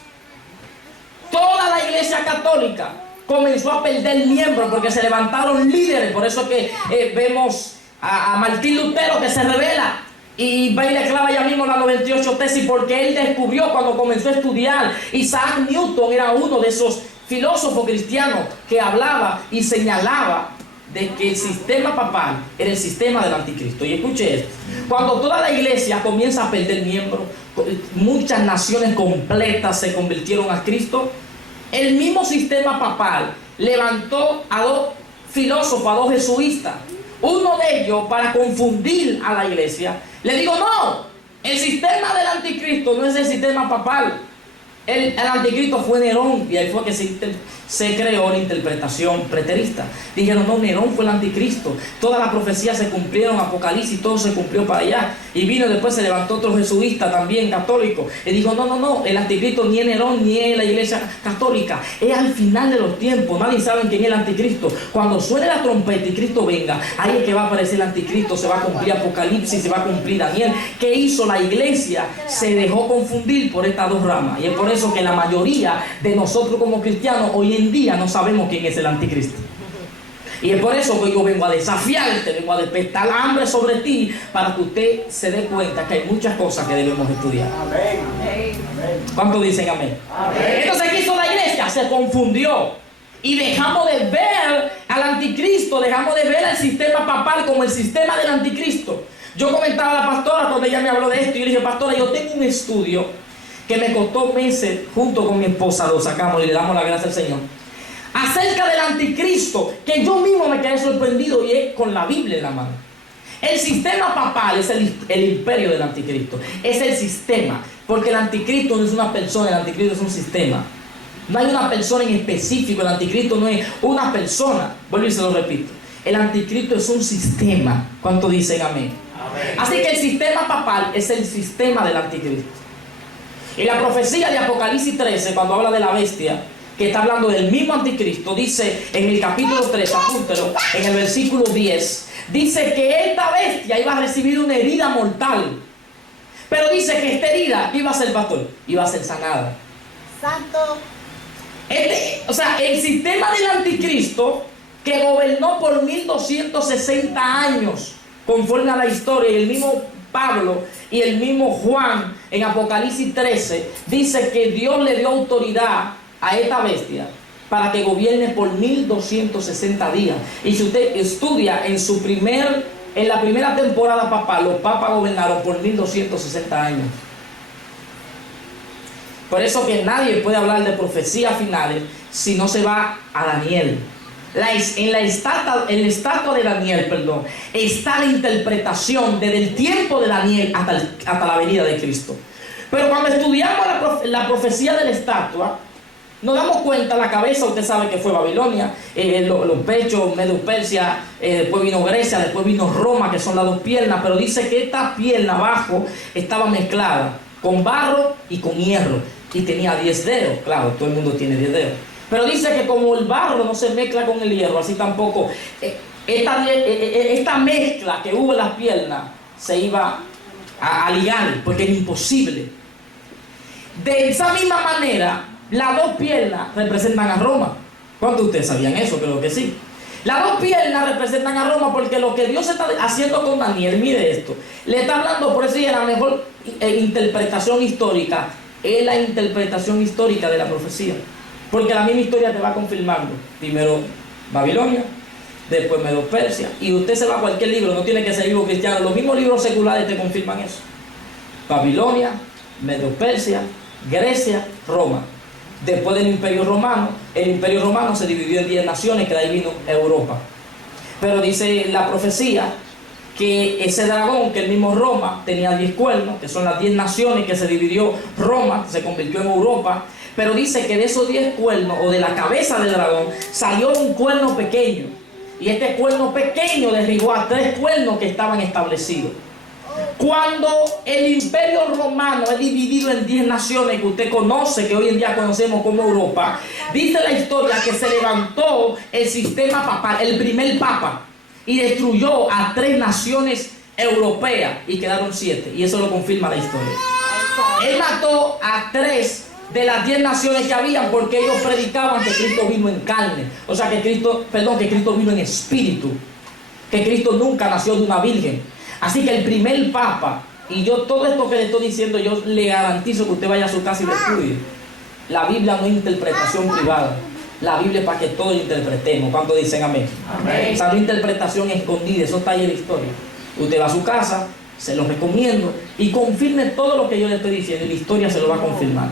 Toda la iglesia católica comenzó a perder miembros porque se levantaron líderes. Por eso es que vemos a Martín Lutero, que se revela y va y le clava ya mismo las 98 tesis, porque él descubrió, cuando comenzó a estudiar, Isaac Newton era uno de esos filósofos cristianos que hablaba y señalaba de que el sistema papal era el sistema del anticristo. Y escuche esto: cuando toda la iglesia comienza a perder miembros, muchas naciones completas se convirtieron a Cristo, el mismo sistema papal levantó a dos filósofos, a dos jesuitas. Uno de ellos, para confundir a la iglesia, le dijo: no, el sistema del anticristo no es el sistema papal. El anticristo fue Nerón, y ahí fue que se creó la interpretación preterista. Dijeron: no, Nerón fue el anticristo, todas las profecías se cumplieron, Apocalipsis, todo se cumplió para allá. Y vino después, se levantó otro jesuita también católico y dijo: no, el anticristo ni es Nerón ni es la iglesia católica, es al final de los tiempos. Nadie sabe quién es el anticristo. Cuando suene la trompeta y Cristo venga, ahí es que va a aparecer el anticristo, se va a cumplir Apocalipsis, se va a cumplir Daniel. ¿Qué hizo la iglesia? Se dejó confundir por estas dos ramas, y es por eso que la mayoría de nosotros como cristianos hoy en día no sabemos quién es el anticristo. Y es por eso que yo vengo a desafiarte, vengo a despertar hambre sobre ti, para que usted se dé cuenta que hay muchas cosas que debemos estudiar. Amén. ¿Cuántos dicen amén? Amén. Entonces, ¿qué hizo la iglesia? Se confundió, y dejamos de ver al anticristo, dejamos de ver al sistema papal como el sistema del anticristo. Yo comentaba a la pastora cuando ella me habló de esto, y yo le dije: pastora, yo tengo un estudio que me costó meses, junto con mi esposa lo sacamos y le damos la gracia al Señor, acerca del anticristo, que yo mismo me quedé sorprendido, y es con la Biblia en la mano. El sistema papal es el imperio del anticristo, es el sistema, porque el anticristo no es una persona, el anticristo es un sistema. No hay una persona en específico, el anticristo no es una persona. Vuelvo y se lo repito: el anticristo es un sistema. ¿Cuánto dicen amén? Amén. Así que el sistema papal es el sistema del anticristo. Y la profecía de Apocalipsis 13, cuando habla de la bestia, que está hablando del mismo anticristo, dice en el capítulo 3, apúntelo, en el versículo 10, dice que esta bestia iba a recibir una herida mortal. Pero dice que esta herida iba a ser, pastor, iba a ser sanada. Santo. El sistema del anticristo, que gobernó por 1260 años, conforme a la historia, y el mismo Pablo y el mismo Juan en Apocalipsis 13 dice que Dios le dio autoridad a esta bestia para que gobierne por 1260 días. Y si usted estudia en la primera temporada papal, los papas gobernaron por 1260 años. Por eso que nadie puede hablar de profecías finales si no se va a Daniel. En la estatua de Daniel, está la interpretación desde el tiempo de Daniel hasta la venida de Cristo. Pero cuando estudiamos la profecía de la estatua, nos damos cuenta, la cabeza usted sabe que fue Babilonia, los pechos, Medio Persia, después vino Grecia, después vino Roma, que son las dos piernas, pero dice que esta pierna abajo estaba mezclada con barro y con hierro, y tenía 10 dedos, claro, todo el mundo tiene 10 dedos, pero dice que como el barro no se mezcla con el hierro, así tampoco, esta mezcla que hubo en las piernas se iba a ligar, porque era imposible. De esa misma manera, las dos piernas representan a Roma. ¿Cuántos de ustedes sabían eso? Creo que sí. Las dos piernas representan a Roma porque lo que Dios está haciendo con Daniel, mire esto, le está hablando, por eso y la mejor interpretación histórica es la interpretación histórica de la profecía, porque la misma historia te va confirmando. Primero Babilonia, después Medio Persia, y usted se va a cualquier libro, no tiene que ser libro cristiano, los mismos libros seculares te confirman eso. Babilonia, Medio Persia, Grecia, Roma. Después del Imperio Romano, el Imperio Romano se dividió en 10 naciones, que de ahí vino Europa. Pero dice la profecía que ese dragón, que el mismo Roma tenía 10 cuernos, que son las 10 naciones que se dividió Roma, se convirtió en Europa. Pero dice que de esos 10 cuernos, o de la cabeza del dragón, salió un cuerno pequeño. Y este cuerno pequeño derribó a 3 cuernos que estaban establecidos. Cuando el Imperio Romano es dividido en 10 naciones que usted conoce, que hoy en día conocemos como Europa, dice la historia que se levantó el sistema papal, el primer papa, y destruyó a 3 naciones europeas y quedaron 7, y eso lo confirma la historia. Él mató a 3 de las 10 naciones que habían porque ellos predicaban que Cristo vino en carne, o sea que Cristo vino en espíritu, que Cristo nunca nació de una virgen. Así que el primer papa, y yo todo esto que le estoy diciendo, yo le garantizo que usted vaya a su casa y lo estudie. La Biblia no es interpretación privada. La Biblia es para que todos interpretemos. ¿Cuántos dicen amén? Amén. Esa no es interpretación escondida, eso está ahí en la historia. Usted va a su casa, se lo recomiendo, y confirme todo lo que yo le estoy diciendo, y la historia se lo va a confirmar.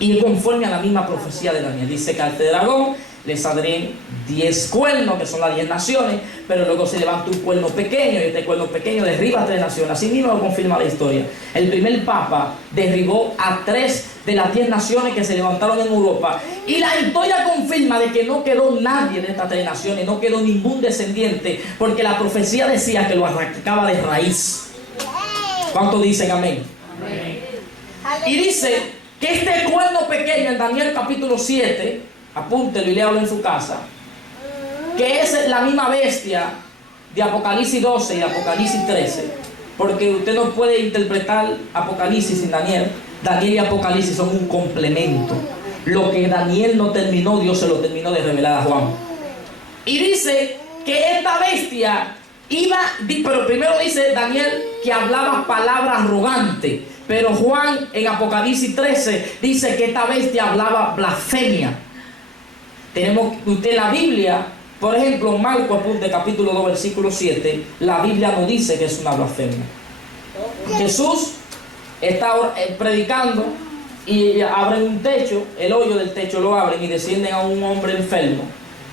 Y conforme a la misma profecía de Daniel, dice que a este dragón le saldrían 10 cuernos, que son las 10 naciones, pero luego se levanta un cuerno pequeño, y este cuerno pequeño derriba a 3 naciones. Así mismo lo confirma la historia. El primer papa derribó a 3 de las 10 naciones que se levantaron en Europa, y la historia confirma de que no quedó nadie de estas 3 naciones, no quedó ningún descendiente, porque la profecía decía que lo arrancaba de raíz. ¿Cuántos dicen amén? Amén. Y dice que este cuerno pequeño en Daniel capítulo 7, apúntelo y léalo en su casa, que es la misma bestia de Apocalipsis 12 y Apocalipsis 13, porque usted no puede interpretar Apocalipsis sin Daniel. Daniel y Apocalipsis son un complemento. Lo que Daniel no terminó, Dios se lo terminó de revelar a Juan. Y dice que esta bestia iba, pero primero dice Daniel que hablaba palabras arrogantes, pero Juan en Apocalipsis 13 dice que esta bestia hablaba blasfemia. Tenemos usted la Biblia, por ejemplo, Marco apunte capítulo 2 versículo 7, la Biblia no dice que es una blasfemia. Jesús está predicando y abren un techo, el hoyo del techo lo abren y descienden a un hombre enfermo,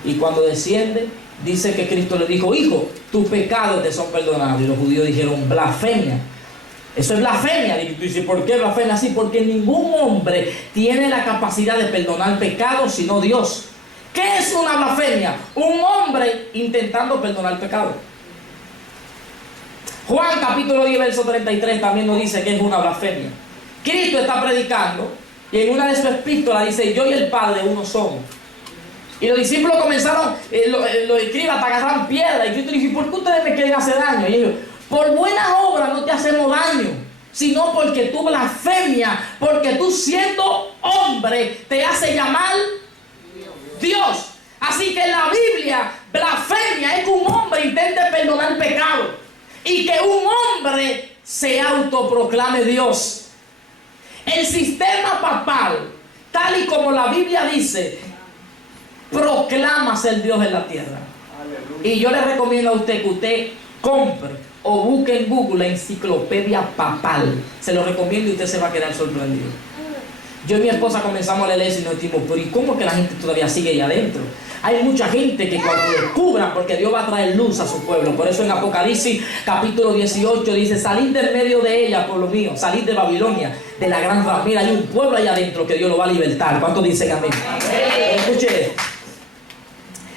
y cuando desciende dice que Cristo le dijo: hijo, tus pecados te son perdonados. Y los judíos dijeron: blasfemia. Eso es blasfemia. Y tú dices: ¿por qué blasfemia? Así, porque ningún hombre tiene la capacidad de perdonar pecados sino Dios. ¿Qué es una blasfemia? Un hombre intentando perdonar pecado. Juan capítulo 10 verso 33 también nos dice que es una blasfemia. Cristo está predicando y en una de sus epístolas dice: yo y el Padre uno somos. Y los discípulos comenzaron, los escribas hasta agarrar piedra, y Cristo dijo: ¿por qué ustedes me quieren hacer daño? Y ellos: por buenas obras no te hacemos daño, sino porque tú blasfemias, porque tú siendo hombre te hace llamar Dios. Así que en la Biblia, blasfemia es que un hombre intente perdonar pecado y que un hombre se autoproclame Dios. El sistema papal, tal y como la Biblia dice, proclama ser Dios en la tierra. Aleluya. Y yo le recomiendo a usted que usted compre o busque en Google la enciclopedia papal. Se lo recomiendo y usted se va a quedar sorprendido. Yo y mi esposa comenzamos a leer eso y nos dijimos, pero ¿y cómo es que la gente todavía sigue ahí adentro? Hay mucha gente que cuando descubran, porque Dios va a traer luz a su pueblo. Por eso en Apocalipsis capítulo 18 dice, salid del medio de ella, pueblo mío, salid de Babilonia, de la gran ramera. Hay un pueblo allá adentro que Dios lo va a libertar. ¿Cuántos dicen amén? Escuche esto.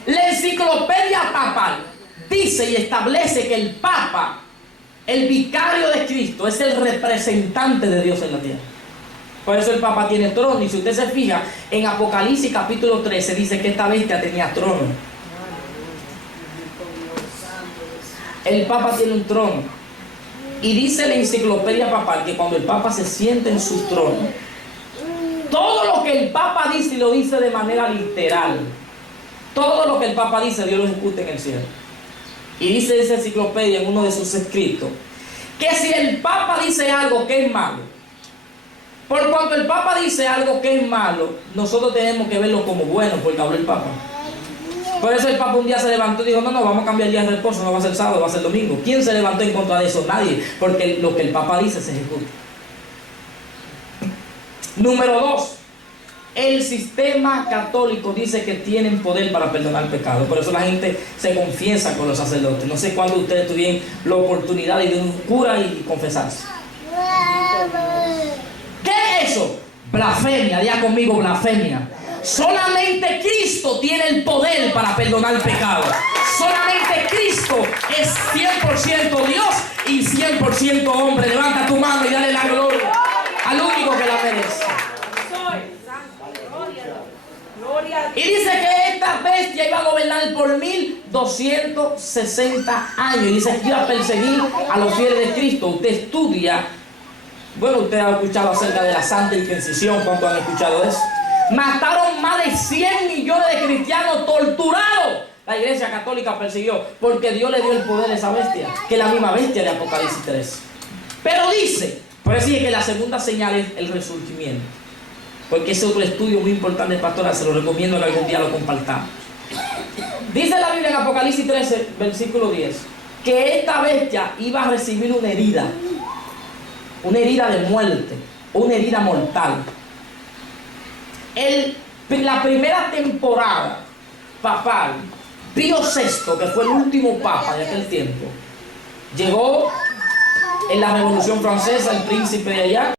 La enciclopedia papal dice y establece que el Papa, el vicario de Cristo, es el representante de Dios en la tierra. Por eso el Papa tiene trono. Y si usted se fija, en Apocalipsis capítulo 13 dice que esta bestia tenía trono. El Papa tiene un trono. Y dice la enciclopedia papal que cuando el Papa se siente en su trono, todo lo que el Papa dice, y lo dice de manera literal, todo lo que el Papa dice, Dios lo ejecuta en el cielo. Y dice esa enciclopedia en uno de sus escritos, que si el Papa dice algo que es malo, por cuanto el Papa dice algo que es malo, nosotros tenemos que verlo como bueno, porque habló el Papa. Por eso el Papa un día se levantó y dijo, no, vamos a cambiar el día de reposo, no va a ser sábado, va a ser domingo. ¿Quién se levantó en contra de eso? Nadie, porque lo que el Papa dice se ejecuta. Número 2, el sistema católico dice que tienen poder para perdonar el pecado. Por eso la gente se confiesa con los sacerdotes. No sé cuándo ustedes tuvieron la oportunidad de ir a un cura y confesarse. ¿Qué es eso? Blasfemia, diga conmigo blasfemia. Solamente Cristo tiene el poder para perdonar el pecado. Solamente Cristo es 100% Dios y 100% hombre. Levanta tu mano y dale la gloria al único que la merece. Y dice que esta bestia iba a gobernar por 1260 años. Y dice que iba a perseguir a los fieles de Cristo. Usted estudia. Bueno, usted ha escuchado acerca de la Santa Inquisición. ¿Cuántos han escuchado eso? Mataron más de 100 millones de cristianos torturados. La Iglesia Católica persiguió porque Dios le dio el poder a esa bestia, que es la misma bestia de Apocalipsis 3. Pero dice, por eso dice que la segunda señal es el resurgimiento. Porque ese es otro estudio muy importante, pastora, se lo recomiendo que algún día lo compartamos. Dice la Biblia en Apocalipsis 13, versículo 10, que esta bestia iba a recibir una herida de muerte, una herida mortal. La primera temporada papal, Pío VI, que fue el último papa de aquel tiempo, llegó en la Revolución Francesa, el príncipe de allá,